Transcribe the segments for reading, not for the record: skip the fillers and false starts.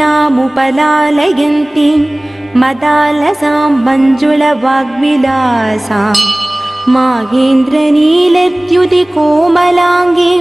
वीणामुपलालयन्तीं मदालसां मञ्जुलवाग्विलासां माहेन्द्रनीलद्युतिकोमलाङ्गीं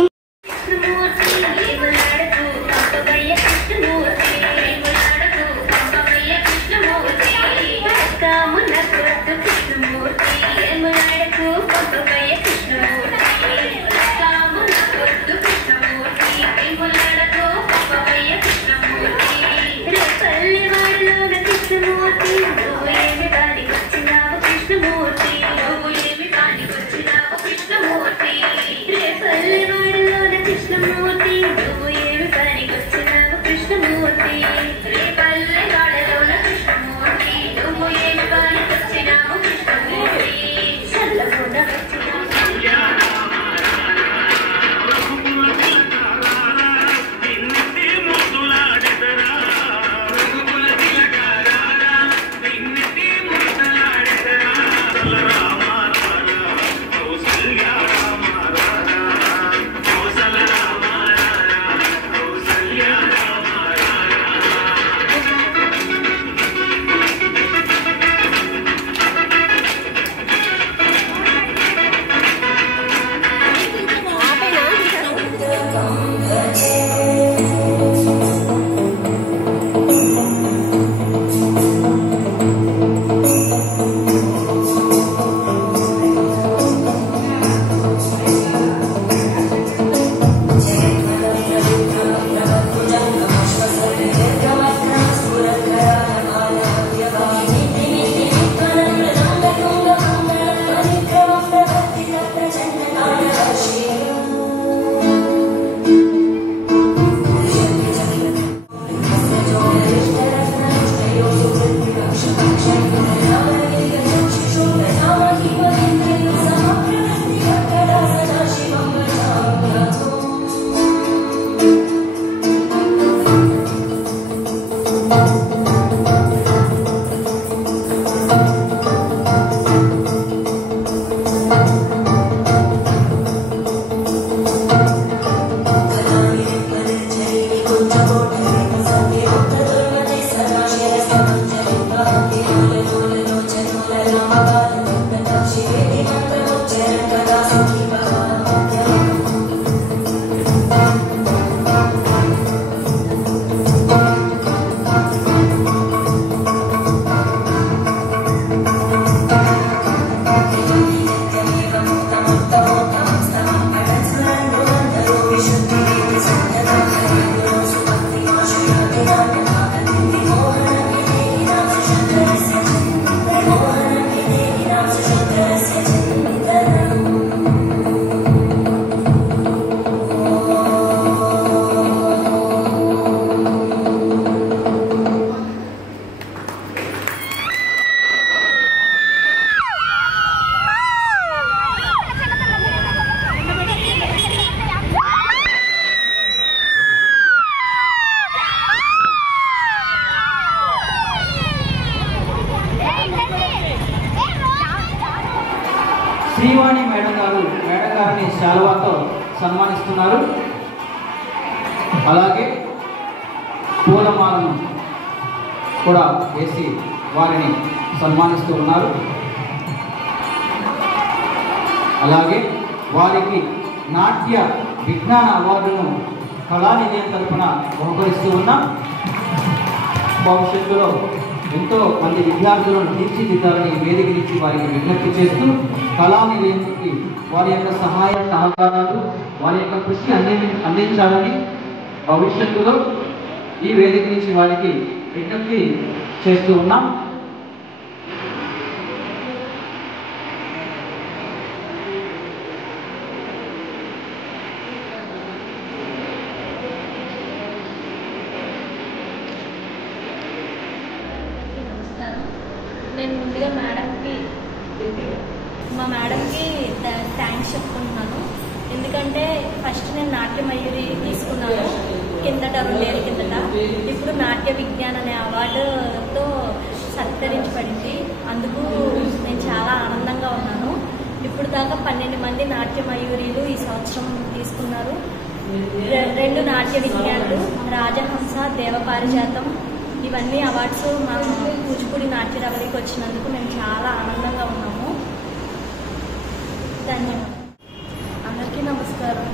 Srivani madam గారిని శాలువాతో సన్మానిస్తున్నారు. అలాగే పూలమాలను కూడా వేసి వారిని సన్మానిస్తూ ఉన్నారు. అలాగే వారికి నాట్య విజ్ఞాన అవార్డును కళానిలయం తరఫున బహుకరిస్తూ ఉన్నాం. భవిష్యత్తులో ఎంతో మంది విద్యార్థులను తీర్చిదిద్దాలని వేదిక నుంచి వారికి విజ్ఞప్తి చేస్తూ కళానిలయానికి వారి యొక్క సహాయ సహకారాలు వారి యొక్క కృషి అందించాలని భవిష్యత్తులో ఈ వేదిక నుంచి వారికి విజ్ఞప్తి చేస్తూ ఉన్నాం. నేను ముందుగా మా మేడంకి థ్యాంక్స్ చెప్పుకుంటున్నాను. ఎందుకంటే ఫస్ట్ నేను నాట్య మయూరి తీసుకున్నాను కిందట 2 ఏళ్ళ కిందట. ఇప్పుడు నాట్య విజ్ఞాన్ అనే అవార్డుతో సత్కరించబడింది. అందుకు నేను చాలా ఆనందంగా ఉన్నాను. ఇప్పుడు దాకా 12 మంది నాట్య మయూరీలు ఈ సంవత్సరం తీసుకున్నారు. 2 నాట్య విజ్ఞానులు, రాజహంస, దేవపారిజాతం, ఇవన్నీ అవార్డ్స్ మా కూచిపూడి నాట్య రవళికి వచ్చినందుకు మేము చాలా ఆనందంగా ఉన్నాము. ధన్యవాదాలు. అందరికీ నమస్కారం.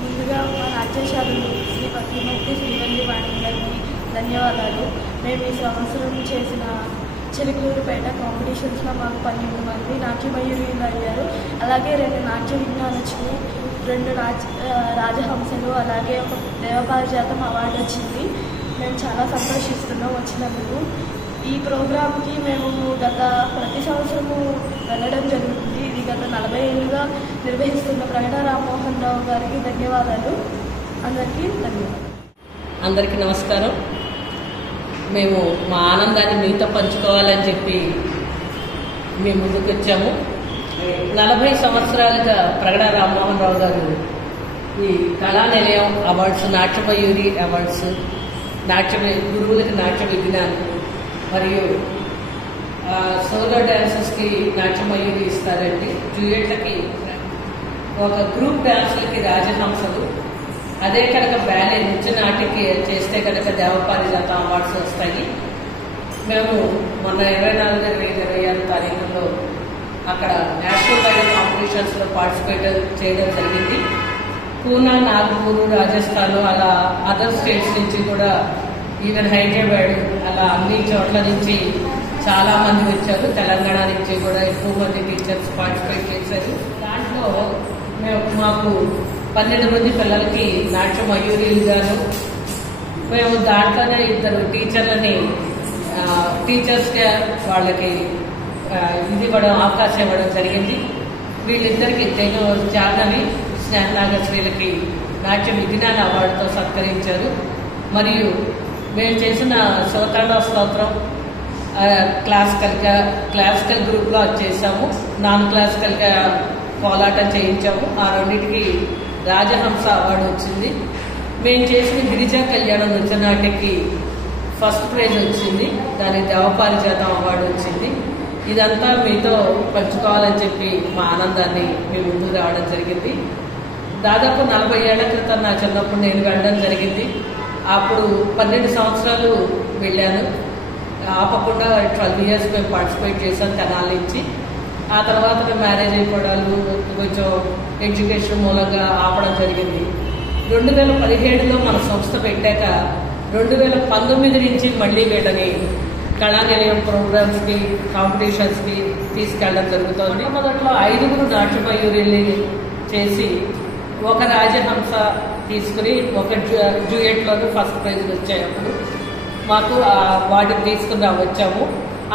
ముందుగా మా నాట్యశాలలు శ్రీ పద్మమూర్తి శ్రీవల్లి వాణి గారికి ధన్యవాదాలు. మేము ఈ సంవత్సరం చేసిన చిలుకలూరుపేట కాంపిటీషన్స్లో మాకు 12 మంది నాట్యమయూరులు అయ్యారు. అలాగే 2 నాట్య విజ్ఞానొచ్చినాయి, 2 రాజహంసలు, అలాగే ఒక దేవపారిజాతం అవార్డు వచ్చింది. మేము చాలా సంతోషిస్తున్నాం వచ్చినందుకు. ఈ ప్రోగ్రామ్కి మేము ప్రతి సంవత్సరము వెళ్ళడం జరుగుతుంది. ఇది గత 40 ఏళ్ళుగా నిర్వహిస్తున్న ప్రకట రామ్మోహన్ రావు గారికి ధన్యవాదాలు. అందరికీ ధన్యవాదాలు. అందరికీ నమస్కారం. మేము మా ఆనందాన్ని మీతో పంచుకోవాలని చెప్పి మీ ముందుకు వచ్చాము. 40 సంవత్సరాలుగా ప్రగడ రామ్మోహన్ రావు గారు ఈ కళానిలయం అవార్డ్స్, నాట్యమయూరి అవార్డ్స్, గురువులకి నాట్య విజ్ఞానులు మరియు సోలో డ్యాన్సెస్కి నాట్యమయూరి ఇస్తారండి. డ్యూయట్లకి, ఒక గ్రూప్ డ్యాన్సులకి రాజహంసలు, అదే కనుక బ్యాలే నృత్య నాటికి చేస్తే కనుక దేవపారిజాత అవార్డ్స్ వస్తాయి. మేము మొన్న 24, 26 తారీఖుల్లో అక్కడ నేషనల్ వైడ్ కాంపిటీషన్స్లో పార్టిసిపేట్ చేయడం జరిగింది. పూనా, నాగపూర్, రాజస్థాన్, అలా అదర్ స్టేట్స్ నుంచి కూడా, ఈవెన్ హైదరాబాద్, అలా అన్ని చోట్ల నుంచి చాలా మంది వచ్చారు. తెలంగాణ నుంచి కూడా ఎక్కువ మంది టీచర్స్ పార్టిసిపేట్ చేశారు. దాంట్లో మాకు 12 మంది పిల్లలకి నాట్యమయూరీలుగాను, మేము దాంట్లోనే 2 టీచర్లని టీచర్స్గా వాళ్ళకి ఇది ఇవ్వడం, అవకాశం ఇవ్వడం జరిగింది. వీళ్ళిద్దరికి జాహ్నవి, స్నేహనాగశ్రీలకి నాట్య విజ్ఞాన అవార్డుతో సత్కరించారు. మరియు మేము చేసిన శివతాండవ స్తోత్రం క్లాసికల్ గ్రూప్లో చేసాము. నాన్ క్లాసికల్గా కోలాటం చేయించాము. ఆ రెండింటికి రాజహంస అవార్డు వచ్చింది. మేము చేసిన గిరిజా కళ్యాణం నృత్యనాట్యకి ఫస్ట్ ప్రైజ్ వచ్చింది. దానికి దేవపారిజాతం అవార్డు వచ్చింది. ఇదంతా మీతో పంచుకోవాలని చెప్పి మా ఆనందాన్ని మీ ముందుకు రావడం జరిగింది. దాదాపు 40 ఏళ్ల క్రితం నా చిన్నప్పుడు నేను వెళ్ళడం జరిగింది. అప్పుడు 12 సంవత్సరాలు వెళ్ళాను. ఆపకుండా 12 years మేము పార్టిసిపేట్ చేశాను తెనాలి నుంచి. ఆ తర్వాత మేము మ్యారేజ్ అయిపోవడాలు, కొంచెం ఎడ్యుకేషన్ మూలంగా ఆపడం జరిగింది. 2017లో మన సంస్థ పెట్టాక 2019 నుంచి మళ్ళీ వీళ్ళని కళానిలయం ప్రోగ్రామ్స్కి, కాంపిటీషన్స్కి తీసుకెళ్ళడం జరుగుతుంది. మొదట్లో 5 నాట్యమయూరిని చేసి, ఒక రాజహంస తీసుకుని, ఒక డ్యూయట్లోనూ ఫస్ట్ ప్రైజ్ వచ్చాయి. అప్పుడు మాకు వాటిని తీసుకుని వచ్చాము.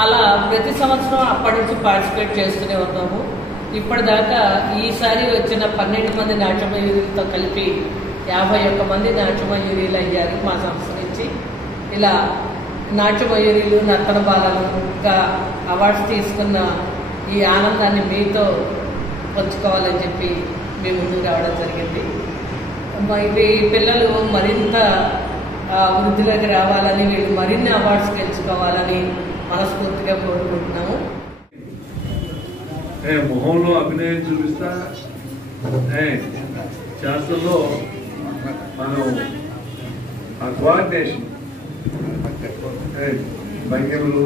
అలా ప్రతి సంవత్సరం అప్పటి నుంచి పార్టిసిపేట్ చేస్తూనే ఉన్నాము. ఇప్పటిదాకా ఈసారి వచ్చిన 12 మంది నాట్యమయూరులతో కలిపి 51 మంది నాట్యమయూరీలు అయ్యారు మా సంస్థ నుంచి. ఇలా నాట్యమయూరీలు, నర్తన బాలలుగా అవార్డ్స్ తీసుకున్న ఈ ఆనందాన్ని మీతో పంచుకోవాలని చెప్పి మీ ముందుకు రావడం జరిగింది. ఇవి పిల్లలు మరింత వృద్ధిలోకి రావాలని, వీళ్ళు మరిన్ని అవార్డ్స్ గెలుచుకోవాలని మనస్ఫూర్తిగా కోరుకుంటున్నాము. మొహంలో అభినయం చూపిస్తా శాస్త్రంలో మనం ఆ కోఆర్డినేషన్, భంగిమలు,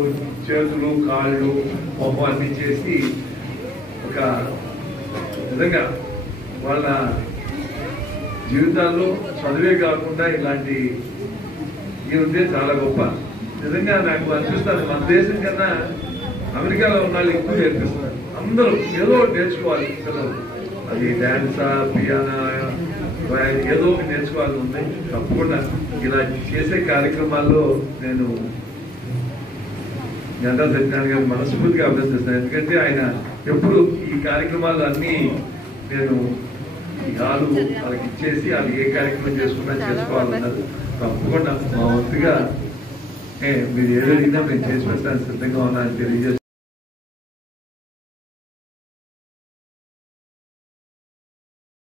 చేతులు, కాళ్ళు, మొహం అన్ని చేసి ఒక విధంగా వాళ్ళ జీవితాల్లో చదువే కాకుండా ఇలాంటి ఇది ఉంటే చాలా గొప్ప. నిజంగా నాకు అనిపిస్తుంది, మన దేశం కన్నా అమెరికాలో ఉన్న వాళ్ళు ఎక్కువ నేర్పిస్తున్నారు. అందరూ ఏదో ఒకటి నేర్చుకోవాలి పిల్లలు. అది డాన్సా, పియానా, ఏదో ఒకటి నేర్చుకోవాలి ఉంది. తప్పకుండా ఇలా చేసే కార్యక్రమాల్లో నేను గంటా సత్యనారాయణ గారిని మనస్ఫూర్తిగా అభినందిస్తాను. ఎందుకంటే ఆయన ఎప్పుడు ఈ కార్యక్రమాలు అన్నీ నేను వాళ్ళు వాళ్ళకి ఇచ్చేసి వాళ్ళు ఏ కార్యక్రమం చేసుకున్నా చేసుకోవాలన్నారు. తప్పకుండా మా వంతుగా మీరు ఏదైనా మేము చేసి పెట్టడానికి సిద్ధంగా ఉన్నానని తెలియజేస్తాను.